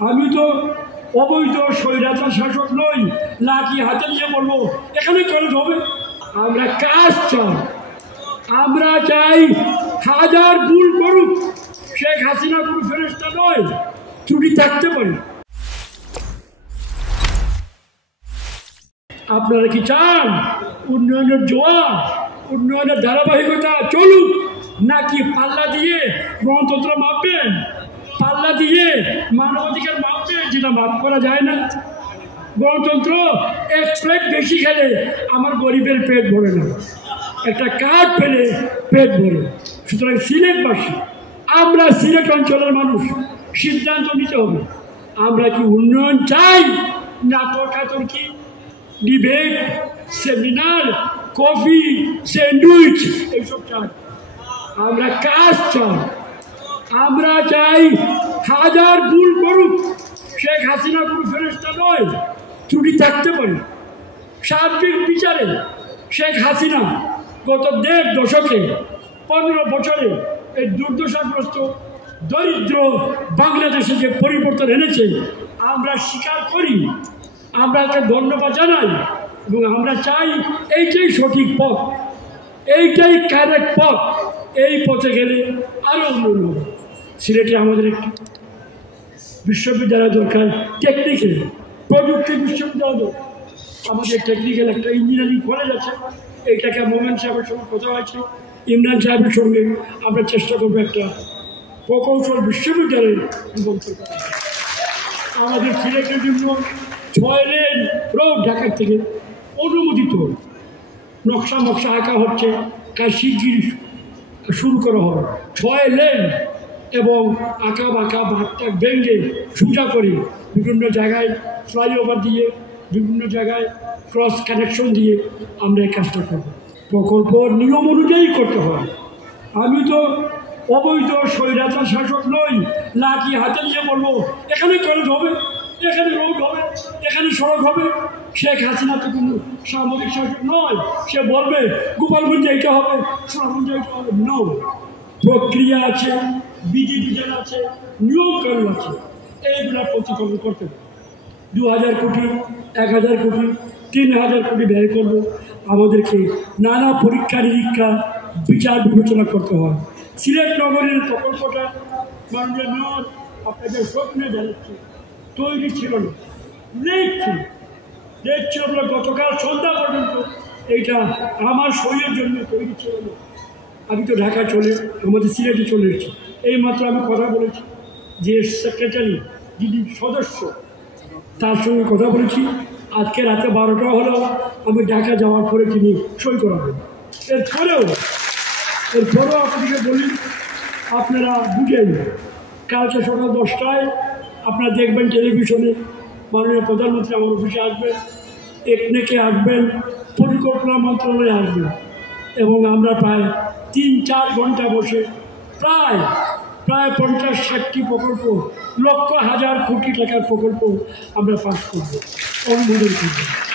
আমি তো অবৈধ স্বৈরাচার শাসক নই, লাঠি হাতে নিয়ে বলবো এখানে খরচ হবে। আমরা কাজ চাই, আমরা চাই হাজার ভুল করুক, শেখ হাসিনা কোনো ফেরেশতা নয়, ত্রুটি থাকতে পারে। আপনারা কি চান উন্নয়নের জোয়ার, উন্নয়নের ধারাবাহিকতা চলুক, নাকি পাল্লা দিয়ে গণতন্ত্র মাপবেন, পাল্লা দিয়ে মানবাধিকার মাপবেন, যেটা মাপ করা যায় না? গণতন্ত্র এক প্লেট বেশি খেলে আমার গরিবের পেট ভরে না, একটা কার্ড পেলে পেট ভরে। সুতরাং সিলেটবাসী, আমরা সিলেট অঞ্চলের মানুষ, সিদ্ধান্ত নিতে হবে আমরা কি উন্নয়ন চাই না তর্কাতর্কি, ডিবেট, সেমিনার, কফি, স্যান্ডউইচ এইসব চাই। আমরা কাজ চাই, আমরা চাই হাজার ভুল করুক, শেখ হাসিনা কোনো ফেরেশতা নয়, ত্রুটি থাকতে পারে। সার্বিক বিচারে শেখ হাসিনা গত ১.৫ দশকে ১৫ বছরে এই দুর্দশাগ্রস্ত দরিদ্র বাংলাদেশে যে পরিবর্তন এনেছে আমরা স্বীকার করি, আমরা তাকে ধন্যবাদ জানাই এবং আমরা চাই এইটাই সঠিক পথ, এইটাই কারেক্ট পথ। এই পথে গেলে আরও উন্নয়ন হবে। সিলেটে আমাদের একটি বিশ্ববিদ্যালয় দরকার, টেকনিক্যাল প্রযুক্তি বিশ্ববিদ্যালয় দরকার। আমাদের টেকনিক্যাল একটা ইঞ্জিনিয়ারিং কলেজ আছে, এইটাকে মোমেন সাহেবের সঙ্গে কথা হয়েছে, ইমরান সাহেবের সঙ্গে আমরা চেষ্টা করবো একটা প্রকৌশল বিশ্ববিদ্যালয়ে রূপান্তর করা। আমাদের সিলেটের জন্য 6 লেন রোড ঢাকার থেকে অনুমোদিত নকশা আঁকা হচ্ছে, কাজ শিগগিরই শুরু করা হবে। 6 লেন এবং আঁকা বাঁকা বাঁকটা ভেঙে সোজা করে বিভিন্ন জায়গায় ফ্লাইওভার দিয়ে, বিভিন্ন জায়গায় ক্রস কানেকশন দিয়ে আমরা এই কাজটা করব। প্রকল্প নিয়ম অনুযায়ী করতে হয়। আমি তো অবৈধ স্বৈরাচার শাসক নই, লাঠি হাতে নিয়ে বলবো এখানে কলেজ হবে, এখানে রোড হবে, এখানে সড়ক হবে। শেখ হাসিনা তো কোনো সামরিক শাসক নয়, সে বলবে গোপালগঞ্জে এইটা হবে, সোনাগঞ্জে এইটা হবে। নো, প্রক্রিয়া আছে, বিধিবিধান আছে, নিয়ম কানুন আছে, এইগুলা প্রতিপালন করতে হবে। ২,০০০ কোটি, ১,০০০ কোটি, ৩,০০০ কোটি ব্যয় করবো, আমাদেরকে নানা পরীক্ষা নিরীক্ষা বিচার বিবেচনা করতে হয়। সিলেট নগরীর প্রকল্পটা মাননীয় মেয়র আপনাদের স্বপ্নে জানাচ্ছে, তৈরি ছিল না, লেট ছিল বলে গতকাল সন্ধ্যা পর্যন্ত এইটা আমার শরীরের জন্য তৈরি ছিল না। আমি তো ঢাকা আমাদের সিলেটে চলে এসেছি। এইমাত্র আমি কথা বলেছি যে সেক্রেটারি যিনি সদস্য, তার সঙ্গে কথা বলেছি, আজকে রাতে 12টা হলেও আমি ঢাকা যাওয়ার পরে তিনি সই করাবেন। এরপরেও আপনাদেরকে বলি, আপনারা বুঝেন, কালকে সকাল 10টায় আপনারা দেখবেন টেলিভিশনে মাননীয় প্রধানমন্ত্রী আমার অফিসে আসবেন, টেকনিকে আসবেন, পরিকল্পনা মন্ত্রণালয়ে আসবেন এবং আমরা প্রায় ৩-৪ ঘন্টা বসে প্রায় ৫০-৬০টি প্রকল্প, লক্ষ হাজার কোটি টাকার প্রকল্প আমরা পাস করব, অনুমোদন করব।